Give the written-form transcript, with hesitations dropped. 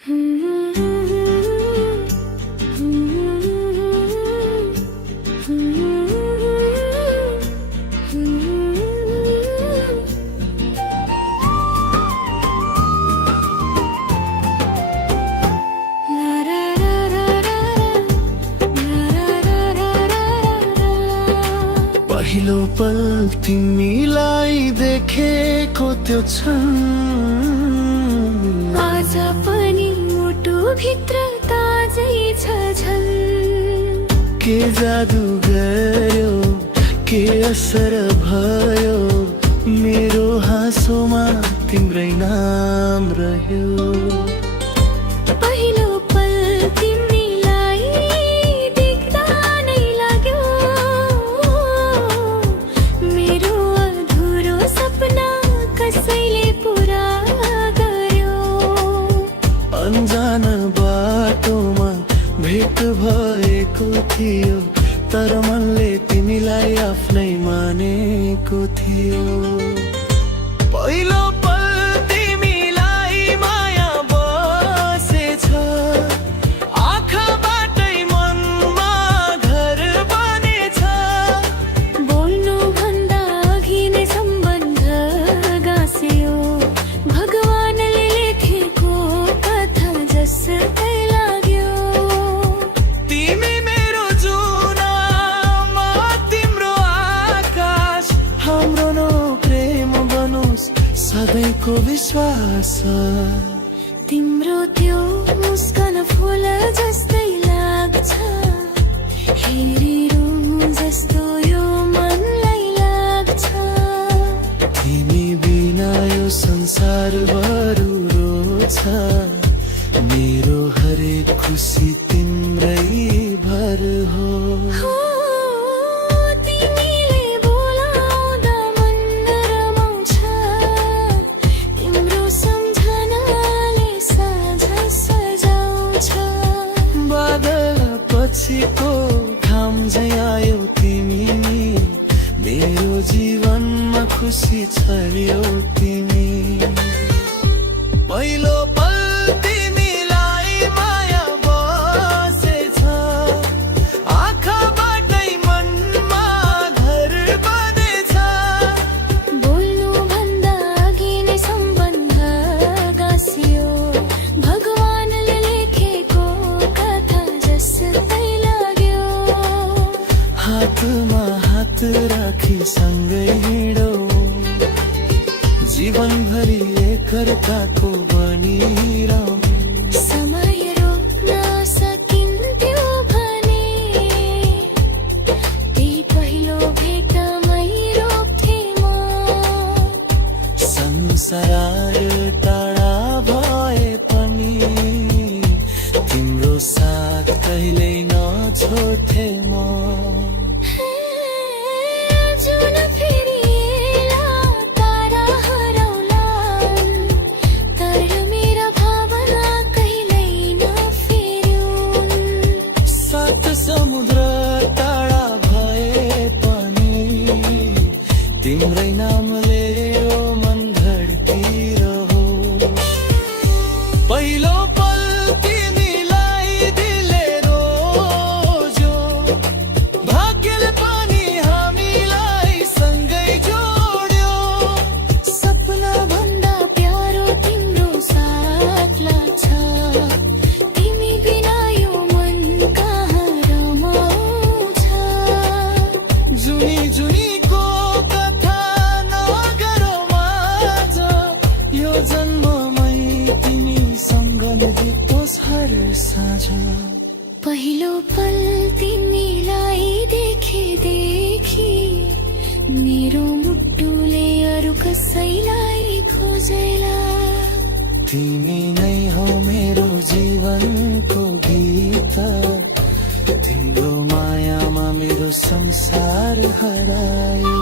पहिलो पल तिमीलाई देखेको त्यो क्षण आज पनि मुटुभित्र ताजै छ झन्। के जादु गर्यो, के असर भयो, मेरो हाँसोमा तिम्रै नाम रह्यो। पहिलो पल तिमीलाई देख्दा नै लाग्यो, मेरो अधुरो सपना कसैले पुरा गर्यो। अनजान बाटोमा भेट भएको थियो, तर मनले तिमीलाई आफ्नै मानेको थियो। पहिलो पल तिमीलाई माया बसेछ, आँखाबाटै मनमा घर बनेछ। बोल्नु भन्दा अघि नै सम्बन्ध गाँस्यो, भगवानले लेखेको कथा जस्तै लाग्यो। तिमी मेरो जुना, म तिम्रो आकाश, हाम्रो नो प्रेम बनोस् सधैँको विश्वास। तिम्रो त्यो मुस्कान फुल जस्तै लाग्छ, हेरिरौँ जस्तो यो मनलाई लाग्छ। तिमी बिना यो संसार बरुरो छ, मेरो हरेक खुसी तिम्रै भर हो। तिमीले बोलाउँदा मन रमाउँछ, तिम्रो सम्झनाले साँझ सजाउँछ। बादल पछिको घाम झै आयो तिमी, मेरो जीवनमा खुसी छर्यो तिमी। पहिलो पल तिमीलाई माया बसेछ, आँखाबाटै मनमा घर बनेछ। बोल्नु भन्दा अघि नै सम्बन्ध गाँस्यो, भगवानले लेखेको कथा जस्तै लाग्यो। हातमा हात राखी सँगै हिँडौँ, जीवनभरि एकअर्काको बनिरहौँ। समय रोक्न सकिन्थ्यो भने, त्यही पहिलो भेटमै रोप्थे म। संसार टाढा भए पनि तिम्रो साथ कहिल्यै नछोड्थे म। जुन फेरिएला तारा हराउलान्, तर मेरा भावना कहिल्यै नफेर्यून्। सात समुद्र टाढा भए पनि तिम्रै नामले यो मन धड्किरहो। पहिलो पल तिमीलाई दिले रोज्यो, भाग्यले पनि हामीलाई सँगै जोड्यो। सपना भन्दा प्यारो तिम्रो साथ लाग्छ, तिमी बिना यो मन कहाँ रमाउँछ। जुनी जुनीको कथा नगरौँ आज, यो जन्ममै तिमीसँग बितोस् हर साँझ। पहिलो पल तिमीलाई देखेदेखि मेरो मुटुले अरू कसैलाई खोजेला। तिमी नै हो मेरो जीवनको गीत, तिम्रो मायामा मेरो संसार हरायो।